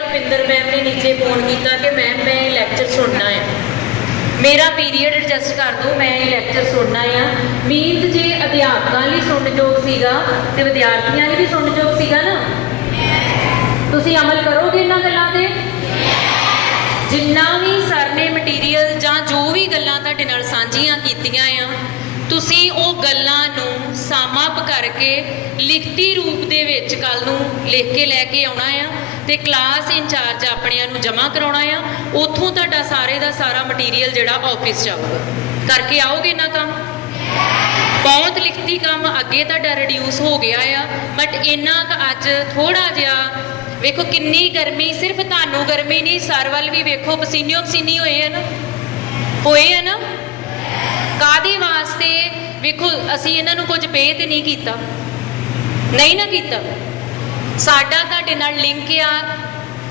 Rupinder ma'am ਨੇ ਨੀਚੇ phone ਕੀਤਾ ਕਿ ਮੈਮ ਮੈਂ ਇਹ ਲੈਕਚਰ ਸੁਣਨਾ ਹੈ ਮੇਰਾ ਪੀਰੀਅਡ ਐਡਜਸਟ ਕਰ ਦਿਓ, ਮੈਂ ਇਹ ਲੈਕਚਰ ਸੁਣਨਾ ਆ। ਮੀਨਸ ਜੇ ਅਧਿਆਪਕਾਂ ਲਈ ਸੁਣਨਯੋਗ ਸੀਗਾ ਤੇ ਵਿਦਿਆਰਥੀਆਂ ਲਈ ਵੀ ਸੁਣਨਯੋਗ ਸੀਗਾ ਨਾ? ਤੁਸੀਂ ਅਮਲ ਕਰੋਗੇ ਇਹਨਾਂ ਗੱਲਾਂ ਤੇ? ਜਿੰਨਾ ਵੀ ਸਰ ਨੇ ਮਟੀਰੀਅਲ ਜਾਂ ਜੋ ਵੀ ਗੱਲਾਂ ਤੁਹਾਡੇ ਨਾਲ ਸਾਂਝੀਆਂ ਕੀਤੀਆਂ ਆ, ਤੁਸੀਂ ਉਹ ਗੱਲਾਂ ਨੂੰ ਸਾਮਅਪ ਕਰਕੇ ਲਿਖਤੀ ਰੂਪ ਦੇ ਵਿੱਚ ਕੱਲ ਨੂੰ ਲਿਖ ਕੇ ਲੈ ਕੇ ਆਉਣਾ ਆ। ਤੇ ਕਲਾਸ ਇੰਚਾਰਜ ਆਪਣਿਆਂ ਨੂੰ ਜਮ੍ਹਾਂ ਕਰਾਉਣਾ ਆ, ਉੱਥੋਂ ਤੁਹਾਡਾ ਸਾਰੇ ਦਾ ਸਾਰਾ ਮਟੀਰੀਅਲ ਜਿਹੜਾ ਆਫਿਸ ਆਊਗਾ। ਕਰਕੇ ਆਓਗੇ ਨਾ ਕੰਮ? ਬਹੁਤ ਲਿਖਤੀ ਕੰਮ ਅੱਗੇ ਤੁਹਾਡਾ ਰਿਡਿਊਸ ਹੋ ਗਿਆ ਆ ਬਟ ਇੰਨਾ ਕੁ ਅੱਜ ਥੋੜਾ ਜਿਹਾ, ਵੇਖੋ ਕਿੰਨੀ ਗਰਮੀ, ਸਿਰਫ ਤੁਹਾਨੂੰ ਗਰਮੀ ਨਹੀਂ, ਸਰ ਵੱਲ ਵੀ ਵੇਖੋ ਪਸੀਨਿਓ ਪਸੀਨੀ ਹੋਏ ਹਨ ਹੋਏ ਆ ਨਾ? ਕਾਦੇ ਵਾਸਤੇ? ਵੇਖੋ, ਅਸੀਂ ਇਹਨਾਂ ਨੂੰ ਕੁਝ ਪੇ ਤੇ ਨਹੀਂ ਕੀਤਾ। ਨਹੀਂ ਨਾ ਕੀਤਾ। ਸਾਡਾ ਤੁਹਾਡੇ ਨਾਲ ਲਿੰਕ ਆ,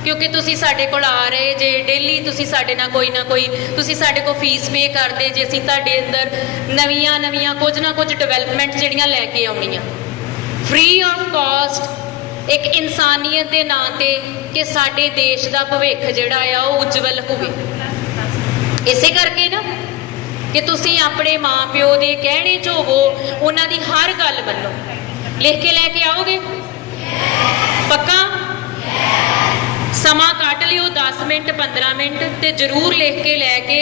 ਕਿਉਂਕਿ ਤੁਸੀਂ ਸਾਡੇ ਕੋਲ ਆ ਰਹੇ ਜੇ ਡੇਲੀ ਤੁਸੀਂ ਸਾਡੇ ਨਾਲ ਕੋਈ ਨਾ ਕੋਈ, ਤੁਸੀਂ ਸਾਡੇ ਕੋਲ ਫੀਸ ਪੇ ਕਰਦੇ ਜੇ, ਅਸੀਂ ਤੁਹਾਡੇ ਅੰਦਰ ਨਵੀਆਂ ਨਵੀਆਂ ਕੁਝ ਨਾ ਕੁਝ ਡਿਵੈਲਪਮੈਂਟ ਜਿਹੜੀਆਂ ਲੈ ਕੇ ਆਉਣੀਆਂ। ਫ੍ਰੀ ਆਫ ਕਾਸਟ ਇੱਕ ਇਨਸਾਨੀਅਤ ਦੇ ਨਾਂ ਤੇ ਕਿ ਸਾਡੇ ਦੇਸ਼ ਦਾ ਭਵਿੱਖ ਜਿਹੜਾ ਆ, ਉਹ ਉਜਵਲ ਹੋਵੇ। ਇਸੇ ਕਰਕੇ ਨਾ ਕਿ ਤੁਸੀਂ ਆਪਣੇ ਮਾਪਿਓ ਦੇ ਕਹਿਣੇ 'ਚ ਹੋਵੋ ਉਹਨਾਂ ਦੀ ਹਰ ਗੱਲ ਮੰਨੋ। ਲਿਖ ਕੇ ਲੈ ਕੇ ਆਓਗੇ? ਪੱਕਾ? ਸਮਾਂ ਕੱਢ ਲਿਓ 10 ਮਿੰਟ 15 ਮਿੰਟ ਤੇ ਜਰੂਰ ਲਿਖ ਕੇ ਲੈ ਕੇ,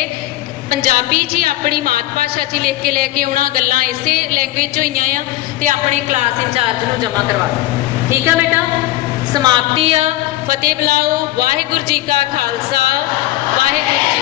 ਪੰਜਾਬੀ 'ਚ ਹੀ ਆਪਣੀ ਮਾਤ ਭਾਸ਼ਾ 'ਚ ਹੀ ਲਿਖ ਕੇ ਲੈ ਕੇ ਆਉਣਾ, ਗੱਲਾਂ ਇਸੇ ਲੈਂਗੁਏਜ 'ਚ ਹੋਈਆਂ ਆ ਤੇ ਆਪਣੇ ਕਲਾਸ ਇੰਚਾਰਜ ਨੂੰ ਜਮ੍ਹਾਂ ਕਰਵਾ ਦਿਓ। ਠੀਕ ਆ ਬੇਟਾ? ਸਮਾਪਤੀ ਆ। ਫਤਿਹ ਬੁਲਾਓ। ਵਾਹਿਗੁਰੂ ਜੀ ਕਾ ਖਾਲਸਾ। ਵਾਹਿਗੁਰੂ ਜੀ